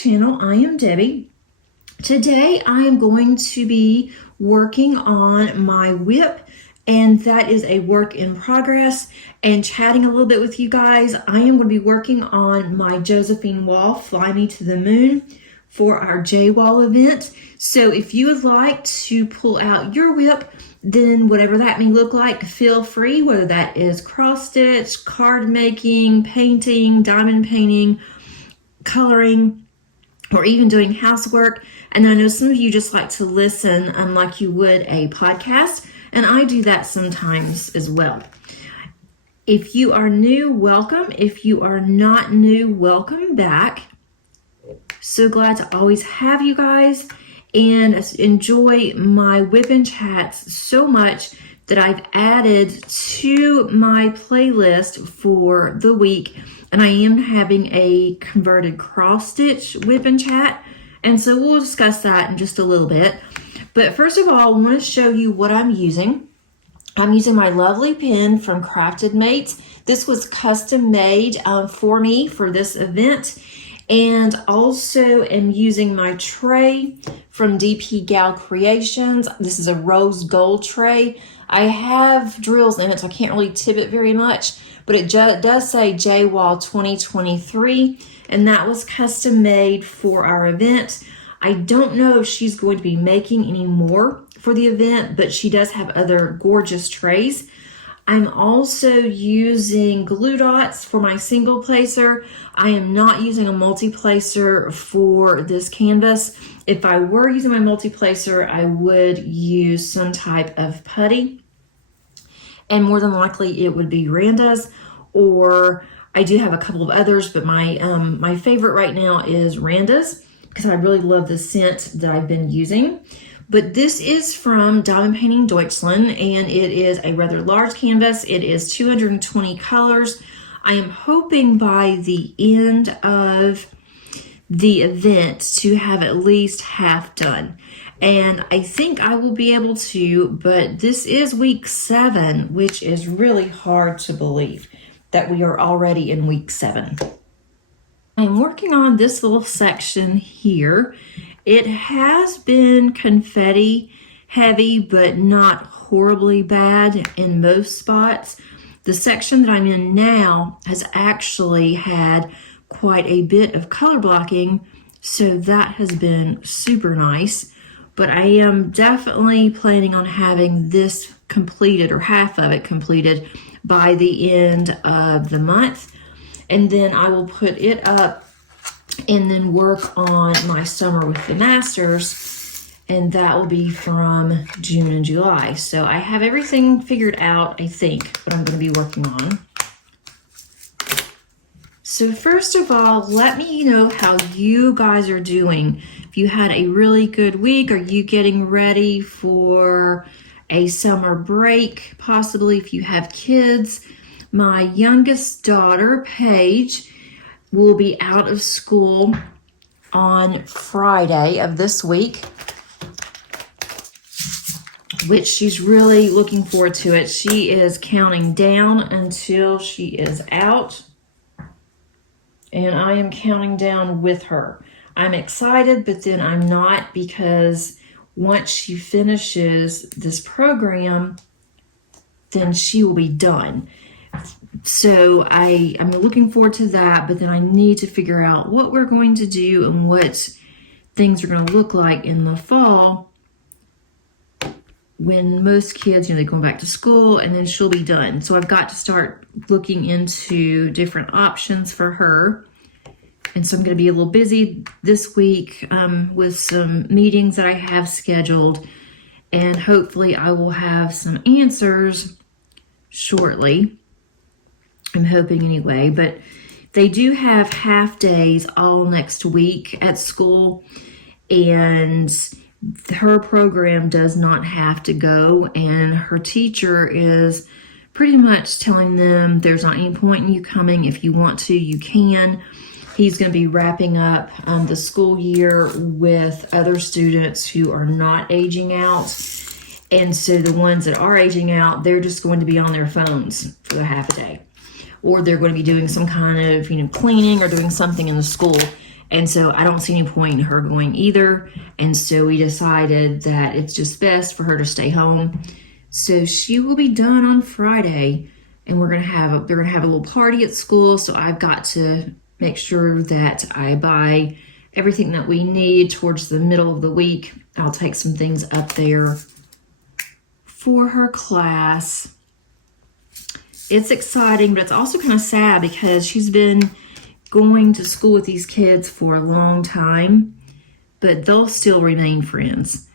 channel. I am Debbie. Today I am going to be working on my whip, and that is a work in progress, and chatting a little bit with you guys. I am going to be working on my Josephine Wall Fly Me to the Moon for our J-Wall event. So if you would like to pull out your whip, then whatever that may look like, feel free, whether that is cross stitch, card making, painting, diamond painting, coloring, or even doing housework. And I know some of you just like to listen like you would a podcast, and I do that sometimes as well. If you are new, welcome. If you are not new, welcome back. So glad to always have you guys, and enjoy my whip and chats so much that I've added to my playlist for the week. And I am having a converted cross stitch whip and chat, and so we'll discuss that in just a little bit. But first of all, I want to show you what I'm using. I'm using my lovely pin from CraftedMakes. This was custom made for me for this event. And also am using my tray from DpGalCreations. This is a rose gold tray. I have drills in it, so I can't really tip it very much, but it does say J-Wall 2023, and that was custom made for our event. I don't know if she's going to be making any more for the event, but she does have other gorgeous trays. I'm also using glue dots for my single placer. I am not using a multi-placer for this canvas. If I were using my multi-placer, I would use some type of putty, and more than likely it would be Randa's, or I do have a couple of others, but my favorite right now is Randa's because I really love the scent that I've been using. But this is from Diamond Painting Deutschland, and it is a rather large canvas. It is 220 colors. I am hoping by the end of the event to have at least half done. And I think I will be able to, but this is week 7, which is really hard to believe that we are already in week 7. I'm working on this little section here. It has been confetti heavy, but not horribly bad in most spots. The section that I'm in now has actually had quite a bit of color blocking, so that has been super nice. But I am definitely planning on having this completed, or half of it completed, by the end of the month. And then I will put it up and then work on my summer with the masters, and that will be from June and July. So I have everything figured out, I think, what I'm going to be working on. So first of all, let me know how you guys are doing. If you had a really good week, are you getting ready for a summer break? Possibly if you have kids. My youngest daughter, Paige, will be out of school on Friday of this week, which she's really looking forward to it. She is counting down until she is out, and I am counting down with her. I'm excited, but then I'm not, because once she finishes this program, then she will be done. So I'm looking forward to that, but then I need to figure out what we're going to do and what things are going to look like in the fall when most kids, they're going back to school, and then she'll be done. So I've got to start looking into different options for her. And so I'm going to be a little busy this week with some meetings that I have scheduled, and hopefully I will have some answers shortly. I'm hoping anyway, but they do have half days all next week at school, and her program does not have to go, and her teacher is pretty much telling them there's not any point in you coming. If you want to, you can. He's going to be wrapping up the school year with other students who are not aging out, and so the ones that are aging out, they're just going to be on their phones for the half a day. Or they're going to be doing some kind of, cleaning or doing something in the school. And so I don't see any point in her going either. And so we decided that it's just best for her to stay home. So she will be done on Friday, and they're gonna have a little party at school. So I've got to make sure that I buy everything that we need towards the middle of the week. I'll take some things up there for her class. It's exciting, but it's also kind of sad because she's been going to school with these kids for a long time, but they'll still remain friends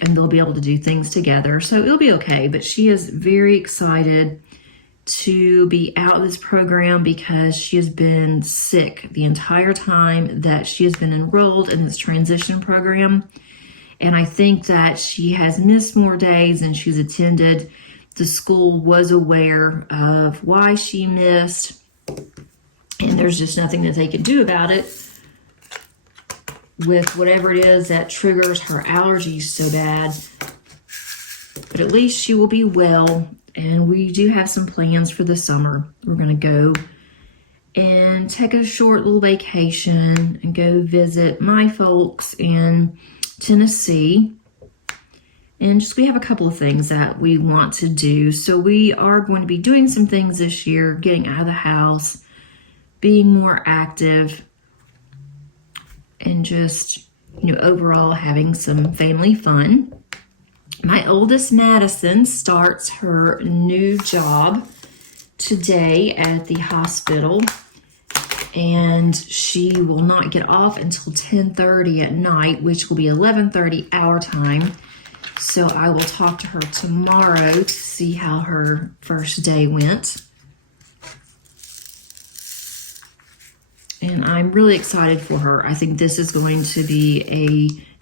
and they'll be able to do things together. So it'll be okay, but she is very excited to be out of this program because she has been sick the entire time that she has been enrolled in this transition program. And I think that she has missed more days than she's attended. The school was aware of why she missed, and there's just nothing that they could do about it with whatever it is that triggers her allergies so bad. But at least she will be well, and we do have some plans for the summer. We're going to go and take a short little vacation and go visit my folks in Tennessee. And just we have a couple of things that we want to do. So we are going to be doing some things this year, getting out of the house, being more active, and just, overall having some family fun. My oldest, Madison, starts her new job today at the hospital, and she will not get off until 10:30 at night, which will be 11:30 our time. So I will talk to her tomorrow to see how her first day went. And I'm really excited for her. I think this is going to be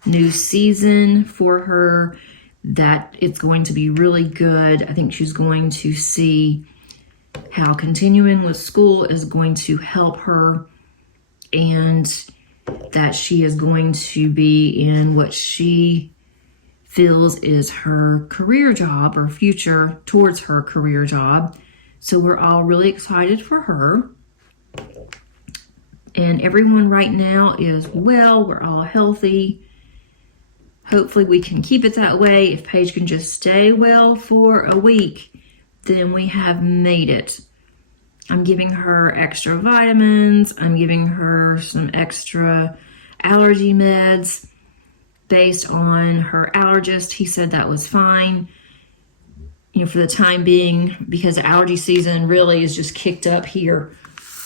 a new season for her, that it's going to be really good. I think she's going to see how continuing with school is going to help her, and that she is going to be in what she feels is her career job, or future towards her career job. So we're all really excited for her. And everyone right now is well. We're all healthy. Hopefully we can keep it that way. If Paige can just stay well for a week, then we have made it. I'm giving her extra vitamins. I'm giving her some extra allergy meds based on her allergist. He said that was fine, for the time being, because allergy season really is just kicked up here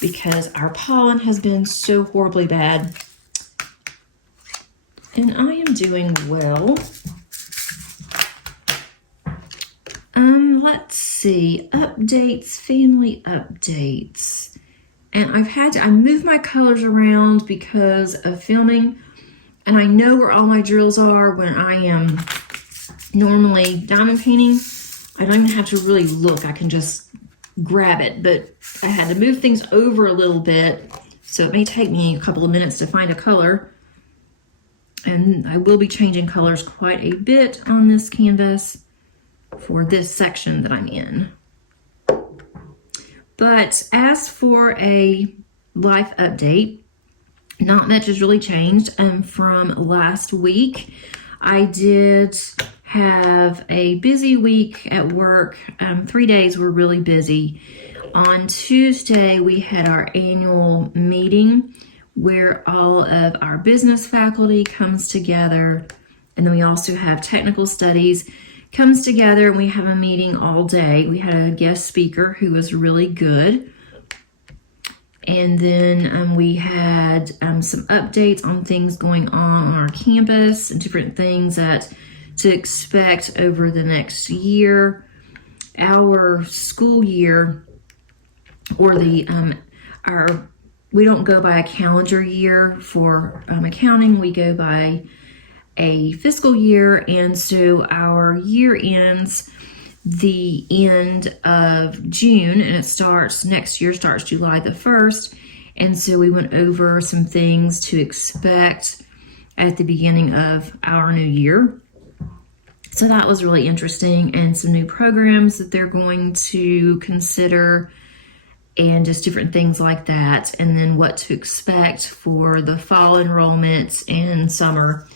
because our pollen has been so horribly bad. And I am doing well. Let's see, updates, family updates. And I moved my colors around because of filming. And I know where all my drills are when I am normally diamond painting. I don't even have to really look. I can just grab it. But I had to move things over a little bit, so it may take me a couple of minutes to find a color. And I will be changing colors quite a bit on this canvas for this section that I'm in. But as for a life update, not much has really changed from last week. I did have a busy week at work. 3 days were really busy. On Tuesday, we had our annual meeting where all of our business faculty comes together. And then we also have technical studies comes together, and we have a meeting all day. We had a guest speaker who was really good. And then we had some updates on things going on our campus and different things that to expect over the next year. Our school year, or we don't go by a calendar year for accounting. We go by a fiscal year, and so our year ends the end of June, and next year starts July the 1st. And so we went over some things to expect at the beginning of our new year. So that was really interesting, and some new programs that they're going to consider. and just different things like that. And then what to expect for the fall enrollments and summer.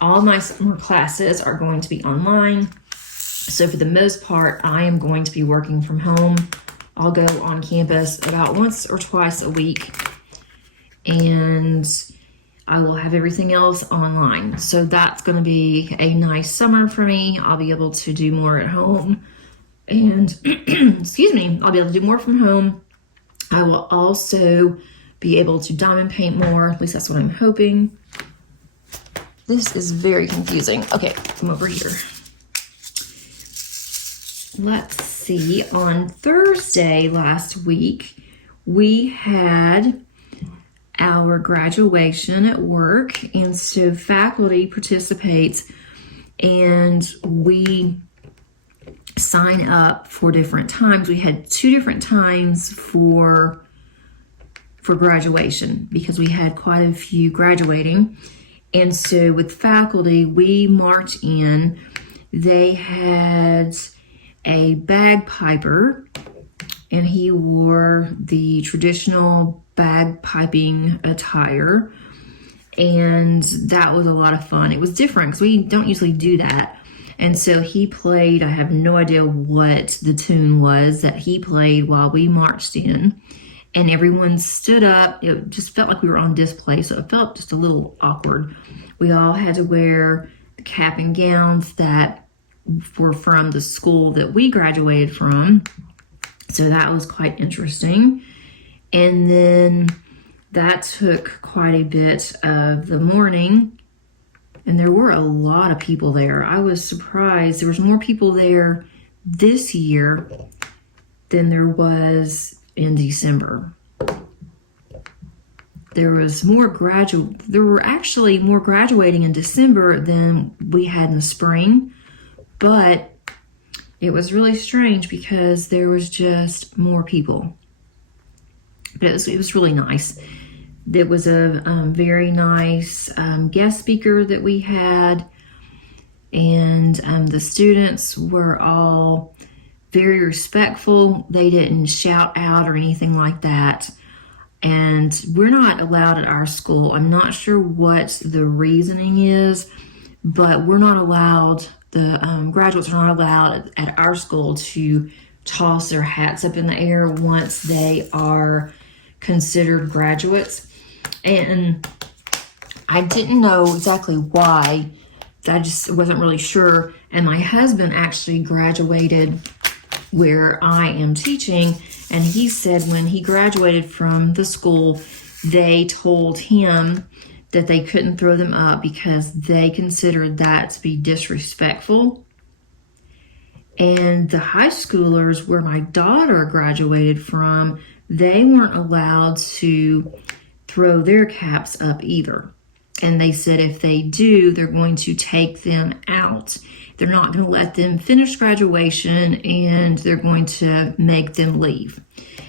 All my summer classes are going to be online. So for the most part, I am going to be working from home. I'll go on campus about once or twice a week, and I will have everything else online. So that's going to be a nice summer for me. I'll be able to do more at home, and excuse me, I'll be able to do more from home. I will also be able to diamond paint more. At least that's what I'm hoping. This is very confusing. Okay, come over here. Let's see, on Thursday last week, we had our graduation at work, and so faculty participates, and we sign up for different times. We had 2 different times for graduation because we had quite a few graduating. And so with faculty, we march in. They had a bagpiper, and he wore the traditional bagpiping attire, and that was a lot of fun. It was different because we don't usually do that. And so he played, I have no idea what the tune was that he played while we marched in, and everyone stood up. It just felt like we were on display, so it felt just a little awkward. We all had to wear the cap and gowns that were from the school that we graduated from. So that was quite interesting. And then that took quite a bit of the morning, and there were a lot of people there. I was surprised. There was more people there this year than there was in December. There were actually more graduating in December than we had in the spring. But it was really strange because there was just more people. But it was really nice. It was a very nice guest speaker that we had. And the students were all very respectful. They didn't shout out or anything like that. And we're not allowed at our school. I'm not sure what the reasoning is, but we're not allowed. The graduates are not allowed at our school to toss their hats up in the air once they are considered graduates. And I didn't know exactly why. I just wasn't really sure. And my husband actually graduated where I am teaching, and he said when he graduated from the school, they told him that they couldn't throw them up because they considered that to be disrespectful. And the high schoolers where my daughter graduated from, they weren't allowed to throw their caps up either. And they said if they do, they're going to take them out. They're not going to let them finish graduation, and they're going to make them leave.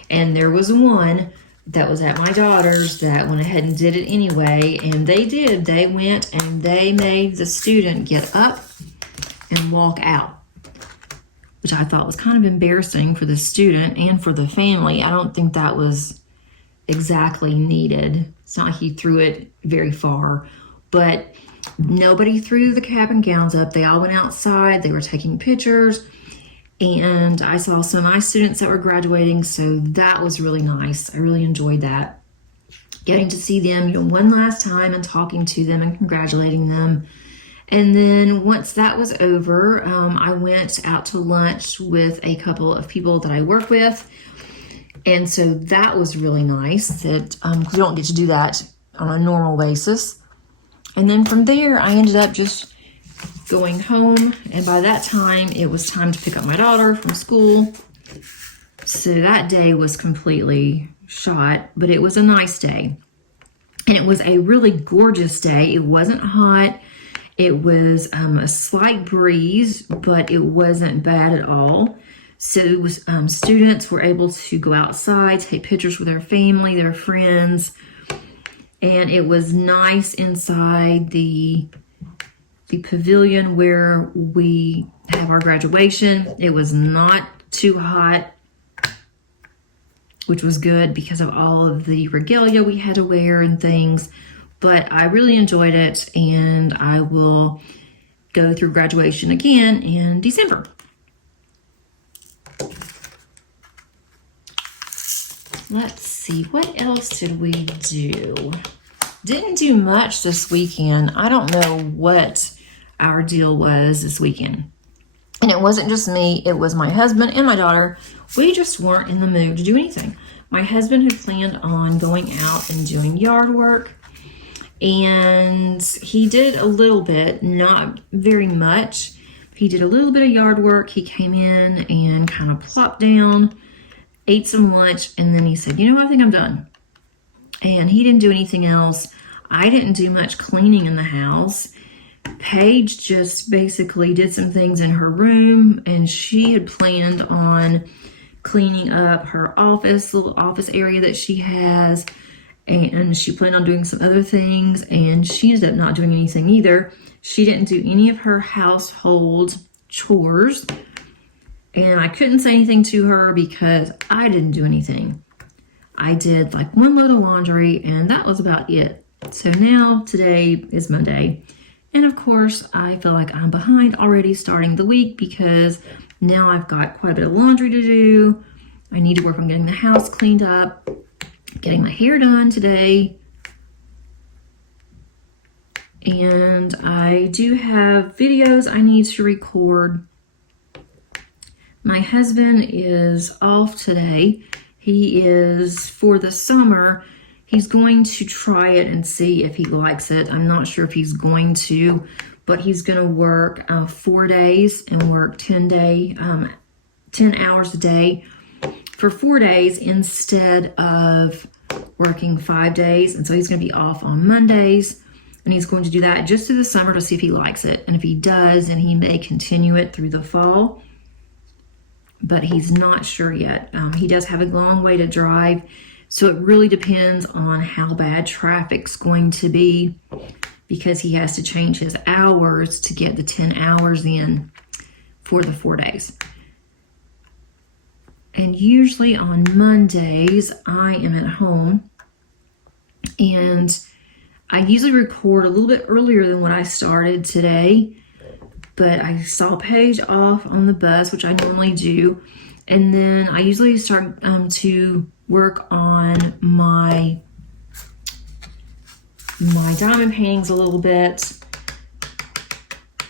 And there was one that was at my daughter's that went ahead and did it anyway, and they did. They went and they made the student get up and walk out, which I thought was kind of embarrassing for the student and for the family. I don't think that was exactly needed. It's not like he threw it very far, but nobody threw the cap and gowns up. They all went outside. They were taking pictures. And I saw some of my students that were graduating, so that was really nice. I really enjoyed that. Getting to see them, one last time and talking to them and congratulating them. And then once that was over, I went out to lunch with a couple of people that I work with. And so that was really nice that you don't get to do that on a normal basis. And then from there, I ended up just going home, and by that time it was time to pick up my daughter from school. So that day was completely shot, but it was a nice day, and it was a really gorgeous day. It wasn't hot. It was a slight breeze, but it wasn't bad at all. So it was, students were able to go outside, take pictures with their family, their friends, and it was nice inside the pavilion where we have our graduation. It was not too hot. which was good because of all of the regalia we had to wear and things. But I really enjoyed it, and I will go through graduation again in December. Let's see, what else did we do? Didn't do much this weekend. I don't know what our deal was this weekend. And it wasn't just me, it was my husband and my daughter. We just weren't in the mood to do anything. My husband had planned on going out and doing yard work, and he did a little bit, not very much. He did a little bit of yard work. He came in and kind of plopped down, ate some lunch, and then he said, you know, I think I'm done. And he didn't do anything else. I didn't do much cleaning in the house. Paige just basically did some things in her room, and she had planned on cleaning up her office, little office area that she has, and she planned on doing some other things, and she ended up not doing anything either. She didn't do any of her household chores, and I couldn't say anything to her because I didn't do anything. I did like one load of laundry, and that was about it. So now today is Monday, and of course I feel like I'm behind already starting the week because now I've got quite a bit of laundry to do. I need to work on getting the house cleaned up, getting my hair done today. And I do have videos I need to record. My husband is off today. He is, for the summer, he's going to try it and see if he likes it. I'm not sure if he's going to, but he's going to work 4 days and work 10 hours a day for 4 days instead of working 5 days. And so he's going to be off on Mondays, and he's going to do that just through the summer to see if he likes it. And if he does, then he may continue it through the fall, but he's not sure yet. He does have a long way to drive, so it really depends on how bad traffic's going to be, because he has to change his hours to get the 10 hours in for the 4 days. And usually on Mondays, I am at home, and I usually record a little bit earlier than what I started today, but I saw Paige off on the bus, which I normally do, and then I usually start to work on my diamond paintings a little bit,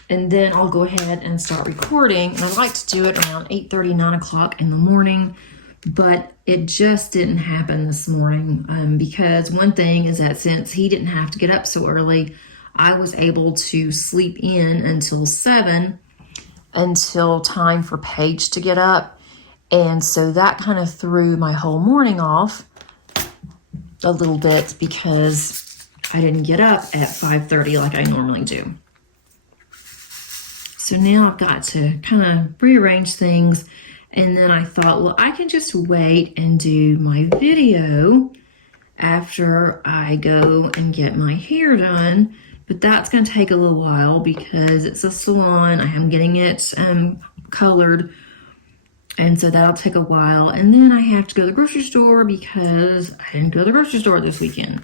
and then I'll go ahead and start recording. And I like to do it around 8:30, 9 o'clock in the morning, but it just didn't happen this morning because one thing is that since he didn't have to get up so early, I was able to sleep in until 7, until time for Paige to get up. And so that kind of threw my whole morning off a little bit because I didn't get up at 5:30 like I normally do. So now I've got to kind of rearrange things. And then I thought, well, I can just wait and do my video after I go and get my hair done. But that's going to take a little while because it's a salon. I am getting it colored. And so that'll take a while. And then I have to go to the grocery store because I didn't go to the grocery store this weekend.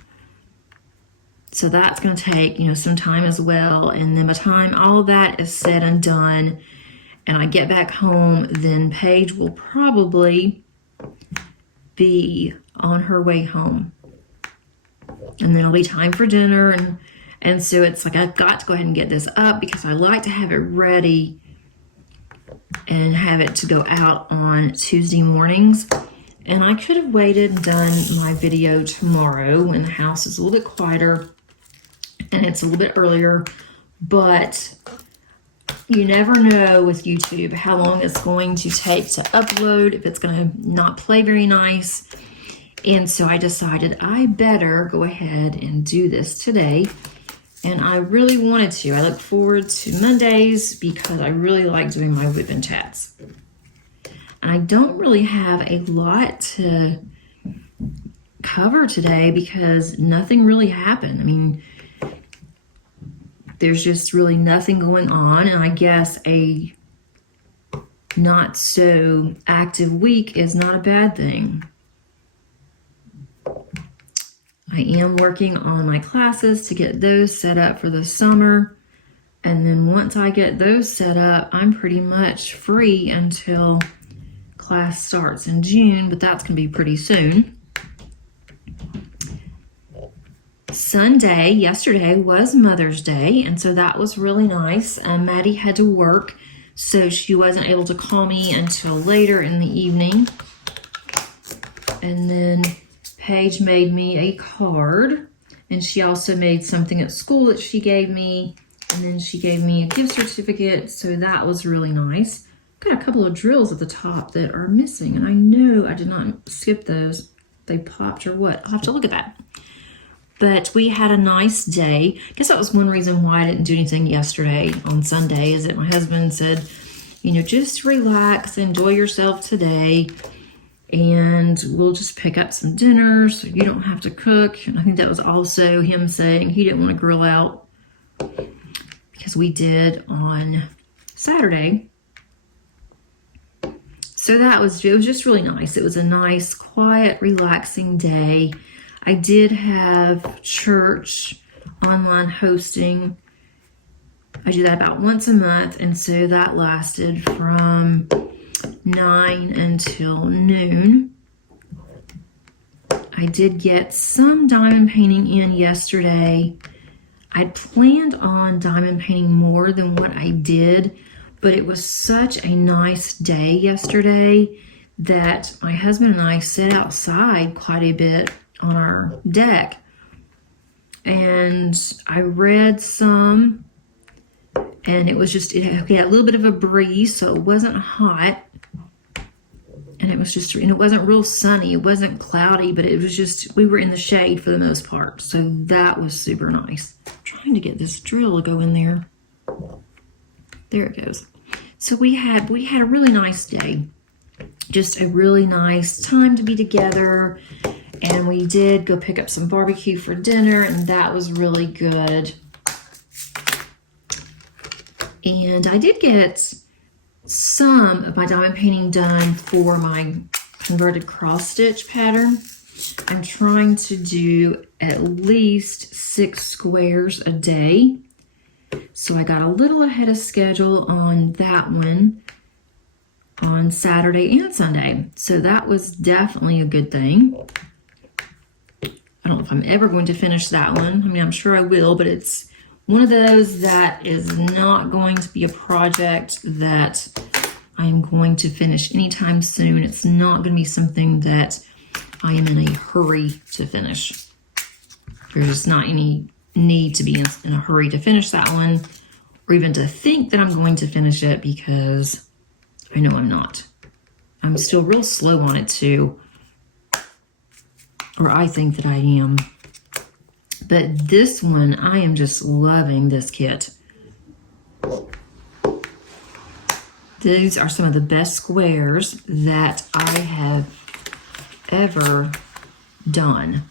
So that's going to take, some time as well. And then by the time all of that is said and done and I get back home, then Paige will probably be on her way home. And then it'll be time for dinner. And so it's like I've got to go ahead and get this up because I like to have it ready and have it to go out on Tuesday mornings. And I could have waited and done my video tomorrow when the house is a little bit quieter and it's a little bit earlier, but you never know with YouTube how long it's going to take to upload, if it's going to not play very nice. And so I decided I better go ahead and do this today. And I really wanted to. I look forward to Mondays because I really like doing my whip and chats. And I don't really have a lot to cover today because nothing really happened. I mean, there's just really nothing going on. And I guess a not so active week is not a bad thing. I am working on my classes to get those set up for the summer. And then once I get those set up, I'm pretty much free until class starts in June, but that's going to be pretty soon. Sunday, yesterday, was Mother's Day, and so that was really nice. Maddie had to work, so she wasn't able to call me until later in the evening. And then Paige made me a card, and she also made something at school that she gave me, and then she gave me a gift certificate, so that was really nice. Got a couple of drills at the top that are missing, and I know I did not skip those. They popped or what? I'll have to look at that. But we had a nice day. I guess that was one reason why I didn't do anything yesterday on Sunday, is that my husband said, you know, just relax, enjoy yourself today, and we'll just pick up some dinner so you don't have to cook. And I think that was also him saying he didn't want to grill out, because we did on Saturday. So it was just really nice. It was a nice, quiet, relaxing day. I did have church online hosting. I do that about once a month, and so that lasted from 9 until noon. I did get some diamond painting in yesterday. I planned on diamond painting more than what I did, but it was such a nice day yesterday that my husband and I sat outside quite a bit on our deck, and I read some, and it was just, it had a little bit of a breeze, so it wasn't hot, and it was just, and it wasn't real sunny, it wasn't cloudy, but it was just, we were in the shade for the most part, so that was super nice. I'm trying to get this drill to go in there. There it goes. So we had a really nice day, just a really nice time to be together. And we did go pick up some barbecue for dinner, and that was really good. And I did get some of my diamond painting done for my converted cross stitch pattern. I'm trying to do at least 6 squares a day. So I got a little ahead of schedule on that one on Saturday and Sunday. So that was definitely a good thing. I don't know if I'm ever going to finish that one. I mean, I'm sure I will, but it's one of those that is not going to be a project that I am going to finish anytime soon. It's not going to be something that I am in a hurry to finish. There's not any need to be in a hurry to finish that one, or even to think that I'm going to finish it, because I know I'm not. I'm still real slow on it too. Or I think that I am. But this one, I am just loving this kit. These are some of the best squares that I have ever done.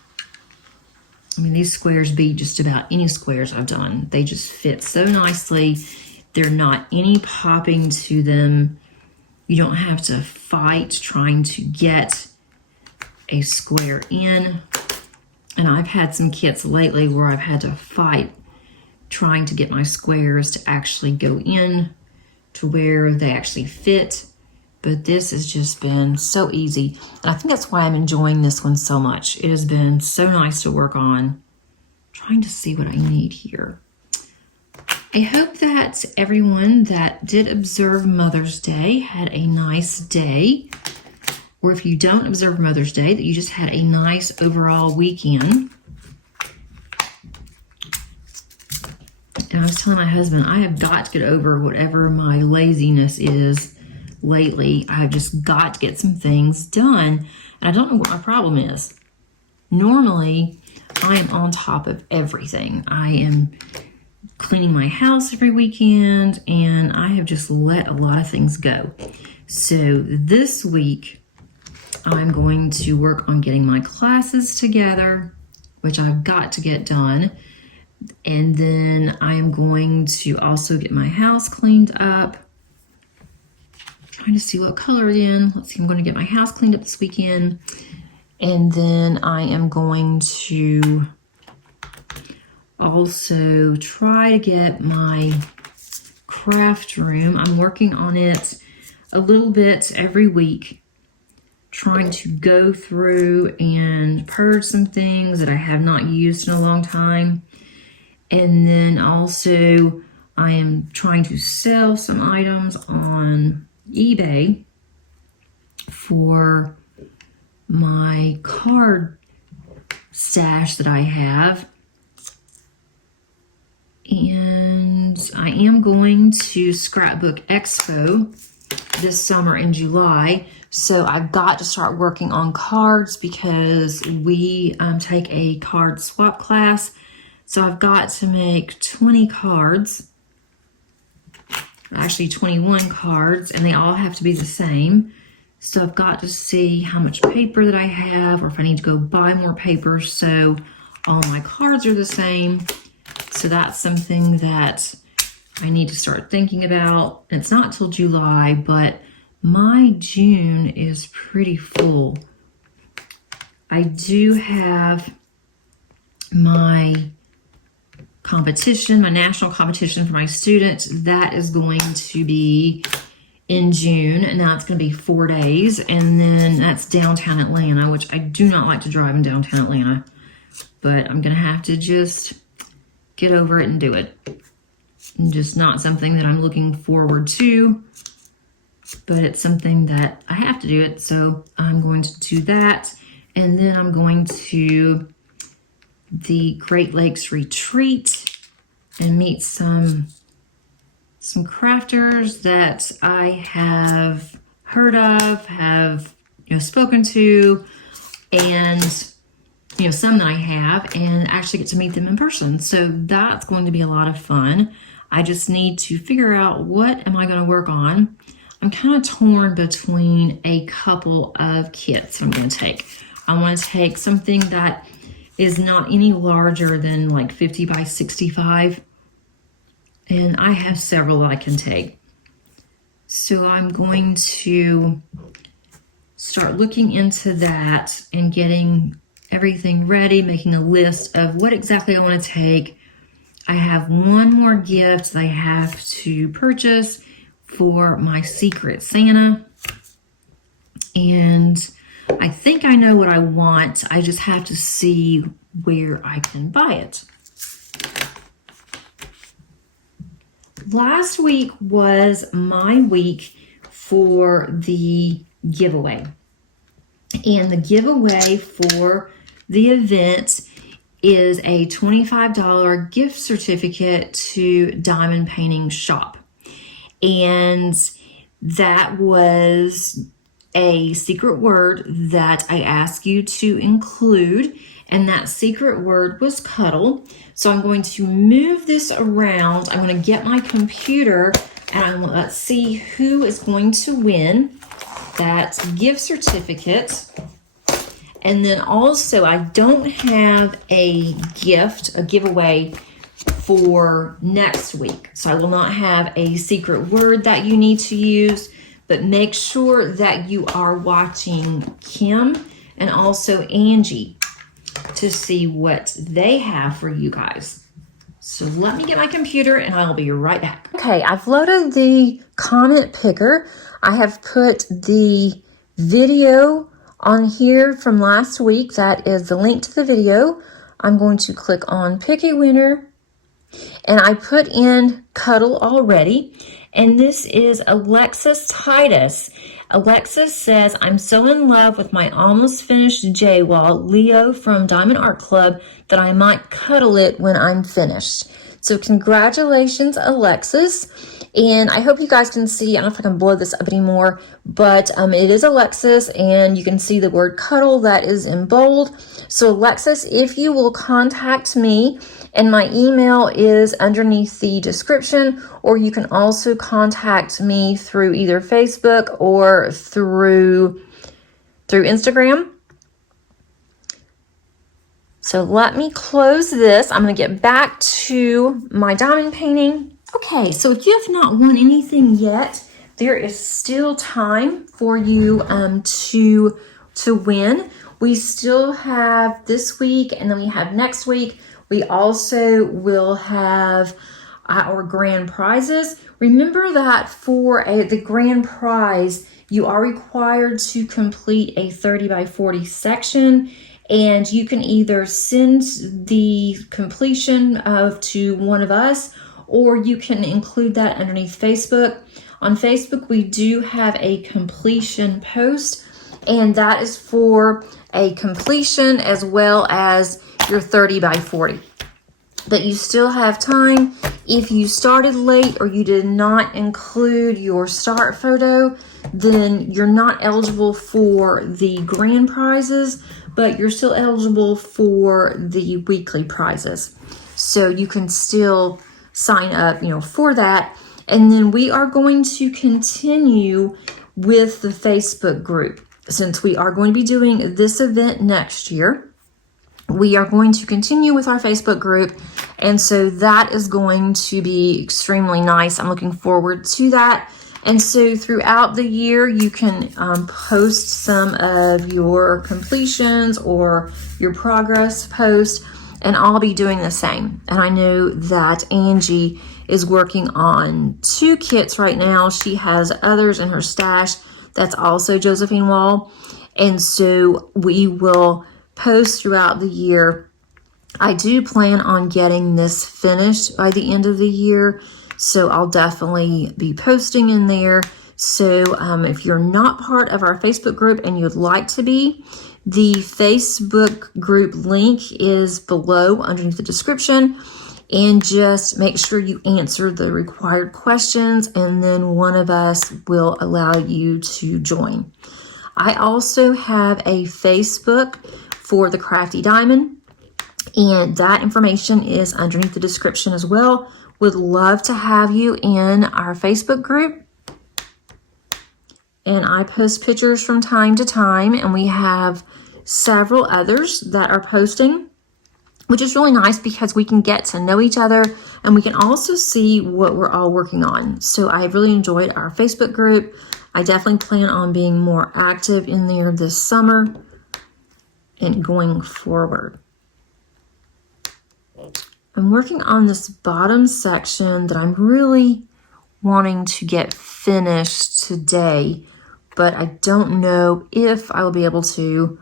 I mean, these squares beat just about any squares I've done. They just fit so nicely. They're not any popping to them. You don't have to fight trying to get a square in. And I've had some kits lately where I've had to fight trying to get my squares to actually go in to where they actually fit. But this has just been so easy. And I think that's why I'm enjoying this one so much. It has been so nice to work on. I'm trying to see what I need here. I hope that everyone that did observe Mother's Day had a nice day. Or if you don't observe Mother's Day, that you just had a nice overall weekend. And I was telling my husband, I have got to get over whatever my laziness is lately. I've just got to get some things done. And I don't know what my problem is. Normally, I am on top of everything. I am cleaning my house every weekend, and I have just let a lot of things go. So this week, I'm going to work on getting my classes together, which I've got to get done. And then I am going to also get my house cleaned up. I'm trying to see what color it in. Let's see, I'm going to get my house cleaned up this weekend. And then I am going to also try to get my craft room. I'm working on it a little bit every week, trying to go through and purge some things that I have not used in a long time. And then also I am trying to sell some items on eBay for my card stash that I have. And I am going to Scrapbook Expo this summer in July. So I've got to start working on cards because we take a card swap class. So I've got to make 20 cards, actually 21 cards, and they all have to be the same. So I've got to see how much paper that I have, or if I need to go buy more paper so all my cards are the same. So that's something that I need to start thinking about. It's not till July, but my June is pretty full. I do have my competition, my national competition for my students. That is going to be in June, and that's going to be 4 days. And then that's downtown Atlanta, which I do not like to drive in downtown Atlanta, but I'm going to have to just get over it and do it. Just not something that I'm looking forward to, but it's something that I have to do it. So I'm going to do that. And then I'm going to the Great Lakes Retreat and meet some crafters that I have heard of, have spoken to, and some that I have, and actually get to meet them in person. So that's going to be a lot of fun. I just need to figure out what am I going to work on. I'm kind of torn between a couple of kits I'm going to take. I want to take something that is not any larger than like 50 by 65. And I have several that I can take. So I'm going to start looking into that and getting everything ready, making a list of what exactly I want to take. I have one more gift that I have to purchase for my Secret Santa. And I think I know what I want. I just have to see where I can buy it. Last week was my week for the giveaway. And the giveaway for the event is a $25 gift certificate to Diamond Painting Shop. And that was a secret word that I asked you to include, and that secret word was cuddle. So I'm going to move this around. I'm going to get my computer and let's see who is going to win that gift certificate. And then also I don't have a giveaway for next week. So I will not have a secret word that you need to use, but make sure that you are watching Kim and also Angie to see what they have for you guys. So let me get my computer and I'll be right back. Okay, I've loaded the comment picker. I have put the video on here from last week. That is the link to the video. I'm going to click on pick a winner, and I put in cuddle already. And this is Alexis Titus. Alexis says, I'm so in love with my almost finished J-Wall, Leo from Diamond Art Club, that I might cuddle it when I'm finished. So congratulations, Alexis. And I hope you guys can see, I don't know if I can blow this up anymore, but it is Alexis, and you can see the word cuddle that is in bold. So Alexis, if you will contact me, and my email is underneath the description, or you can also contact me through either Facebook or through Instagram. So let me close this. I'm going to get back to my diamond painting. Okay, so if you have not won anything yet, there is still time for you to win. We still have this week, and then we have next week. We also will have our grand prizes. Remember that for the grand prize, you are required to complete a 30 by 40 section, and you can either send the completion to one of us, or you can include that underneath Facebook. On Facebook, we do have a completion post, and that is for a completion as well as your 30 by 40. But you still have time. If you started late or you did not include your start photo, then you're not eligible for the grand prizes, but you're still eligible for the weekly prizes. So you can still sign up, for that. And then we are going to continue with the Facebook group. Since we are going to be doing this event next year, we are going to continue with our Facebook group. And so that is going to be extremely nice. I'm looking forward to that. And so throughout the year, you can post some of your completions or your progress post, and I'll be doing the same. And I know that Angie is working on 2 kits right now. She has others in her stash. That's also Josephine Wall. And so we will post throughout the year. I do plan on getting this finished by the end of the year, so I'll definitely be posting in there. So if you're not part of our Facebook group and you'd like to be, the Facebook group link is below underneath the description, and just make sure you answer the required questions, and then one of us will allow you to join. I also have a Facebook for the Crafty Diamond, and that information is underneath the description as well. Would love to have you in our Facebook group. And I post pictures from time to time, and we have several others that are posting, which is really nice because we can get to know each other, and we can also see what we're all working on. So I really enjoyed our Facebook group. I definitely plan on being more active in there this summer and going forward. I'm working on this bottom section that I'm really wanting to get finished today, but I don't know if I will be able to.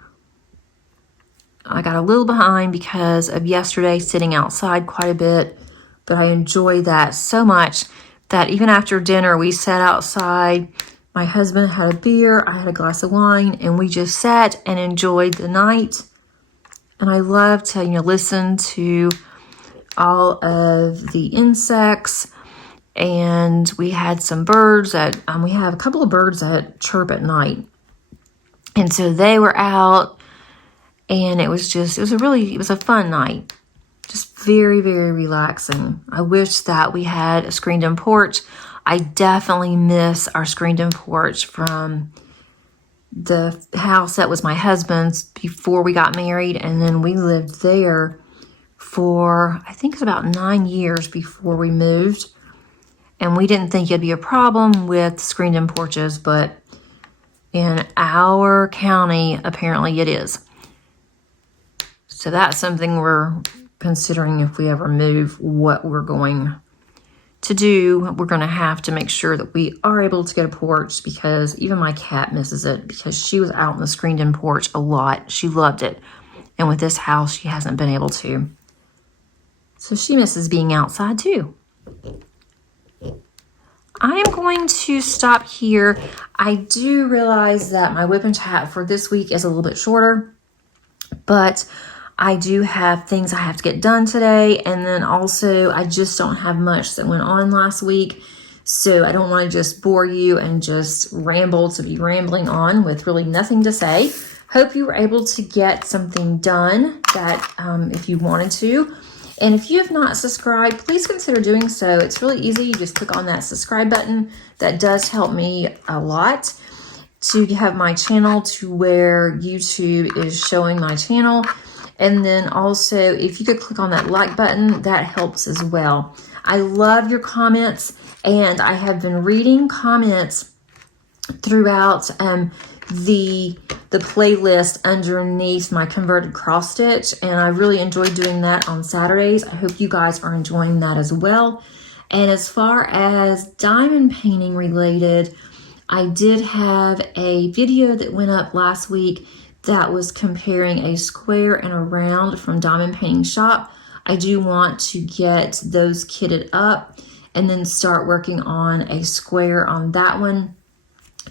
I got a little behind because of yesterday sitting outside quite a bit, but I enjoyed that so much that even after dinner we sat outside. My husband had a beer, I had a glass of wine, and we just sat and enjoyed the night. And I love to, listen to all of the insects. And we had some birds that, we have a couple of birds that chirp at night. And so they were out, and it was a fun night. Just very, very relaxing. I wish that we had a screened-in porch. I definitely miss our screened-in porch from the house that was my husband's before we got married, and then we lived there for, I think it's about 9 years before we moved, and we didn't think it'd be a problem with screened-in porches, but in our county, apparently it is. So that's something we're considering if we ever move, what we're going to do. We're going to have to make sure that we are able to get a porch, because even my cat misses it, because she was out in the screened-in porch a lot. She loved it. And with this house, she hasn't been able to. So she misses being outside too. I am going to stop here. I do realize that my whip and chat for this week is a little bit shorter, but I do have things I have to get done today, and then also I just don't have much that went on last week, so I don't want to just bore you and just ramble to be rambling on with really nothing to say. Hope you were able to get something done that if you wanted to. And if you have not subscribed, please consider doing so. It's really easy. You just click on that subscribe button. That does help me a lot to have my channel to where YouTube is showing my channel. And then also, if you could click on that like button, that helps as well. I love your comments, and I have been reading comments throughout the playlist underneath my converted cross stitch, and I really enjoy doing that on Saturdays. I hope you guys are enjoying that as well. And as far as diamond painting related, I did have a video that went up last week that was comparing a square and a round from Diamond Painting Shop. I do want to get those kitted up and then start working on a square on that one.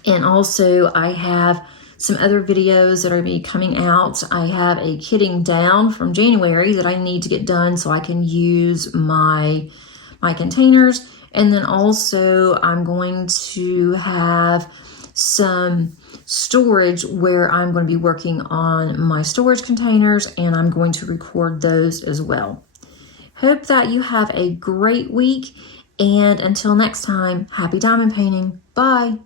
And also I have some other videos that are going to be coming out. I have a kitting down from January that I need to get done so I can use my containers. And then also I'm going to have some storage where I'm going to be working on my storage containers, and I'm going to record those as well. Hope that you have a great week, and until next time, happy diamond painting. Bye.